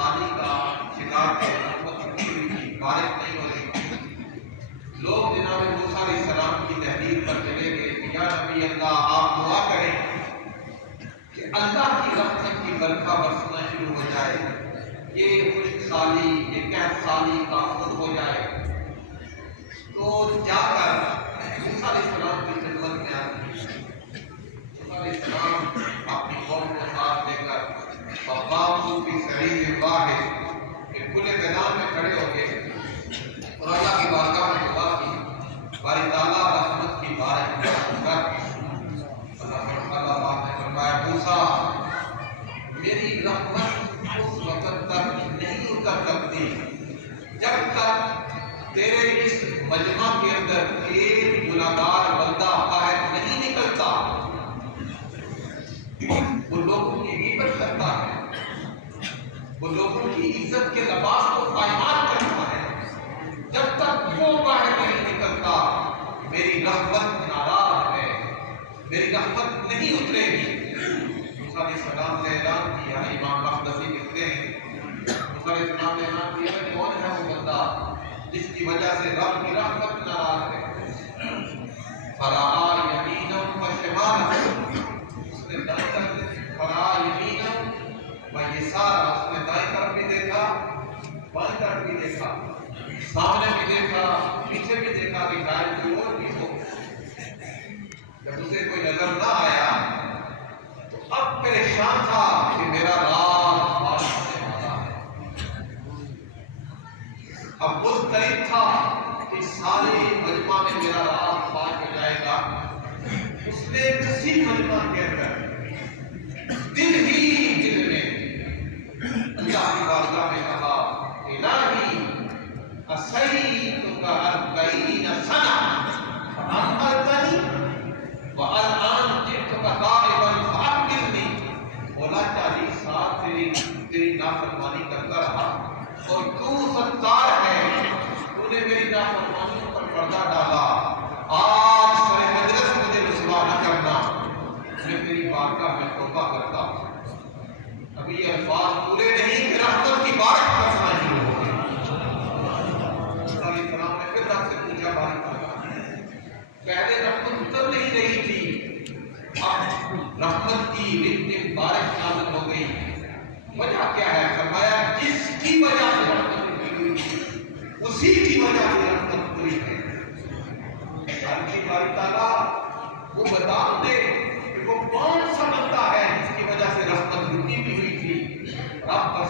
سالی کا شکار تھے، رحمت رکی ہوئی تھی، بارش نہیں ہو رہی تھی۔ لوگ جناب موسیٰ علیہ السلام کی تحریر پر چلے گئے کہ یا نبی اللہ آپ دعا کریں کہ اللہ کی رحمت کی برکھا برسنا شروع ہو جائے، یہ خشک سالی یہ قحط سالی کافر ہو جائے۔ تو جا کر موسیٰ علیہ السلام کی خدمت میں آتے ہیں۔ موسیٰ علیہ السلام اپنی قوم کو ساتھ لے کر فَقَامُوا فِي صَعِيدٍ وَاحِدٍ، ایک کھلے میدان میں کھڑے ہو گئے اور اللہ کی بارگاہ میں دعا کی، باری تعالیٰ رحمت کی بارش کر۔ اللہ پاک نے فرمایا موسیٰ میری رحمت اس وقت تک نہیں اتر سکتی جب تک تیرے اس مجمع کے اندر ایک گناہگار بندہ باہر نہیں نکلتا۔ وہ لوگوں کی غیبت کرتا ہے، وہ لوگوں کی عزت کے لباس کو پائمال کرتا ہے، جب تک وہ باہر نہیں نکلتا میری رحمت ناراض ہے، میری رحمت نہیں اترے گی۔ موسیٰ علیہ السلام نے اعلان کیا، امام مقدسی لکھتے ہیں موسیٰ علیہ السلام نے اعلان کیا کہ کون ہے وہ بندہ جس کی وجہ سے رب کی رحمت ناراض ہے؟ فرآ یمینا وشمالا، اس نے دائیں طرف فرآ یمینا ویسارا، اس نے دائیں طرف بھی دیکھا بائیں طرف بھی دیکھا، سامنے بھی دیکھا پیچھے بھی دیکھا کہ شاید کوئی اور بھی ہو۔ جب اسے کوئی نظر نہ آیا تو اب پریشان تھا کہ میرا راز فاش ہونے والا ہے۔ اب مضطرب تھا کہ سارے مجمع میں میرا راز فاش ہو جائے گا۔ اس نے اسی مجمع کے اندر دل ہی دل میں اللہ کی بارگاہ میں کہا الہی اسیتک 40 سنہ فامرتنی والآن جئتک تائبا فاقبلنی۔ مولا 40 سال تیری نافرمانی کرتا رہا اور تو ستار ہے، تو نے میری نافرمانیوں پر پردہ ڈالا، آج سر مجلس مجھے رسوا نہ کرنا، میں تیری بارگاہ میں توبہ کرتا ہوں۔ ابھی یہ الفاظ پورے نہیں کہ رحمت کی بارش برسنا شروع ہو گئی۔ موسیٰ علیہ السلام نے پھر رب سے پوچھا باری تعالیٰ، پہلے رحمت اتر نہیں رہی تھی، اب رحمت کی رمٹم بارش نازل ہو گئی، وجہ کیا ہے؟ فرمایا جس کی وجہ سے رحمت اتری ہوئی تھی اسی کی وجہ سے رحمت پوری ہے۔ باری تعالیٰ وہ بتا دے کہ وہ کون سا بندہ ہے جس کی وجہ سے رحمت رکی بھی ہوئی تھی، رب کا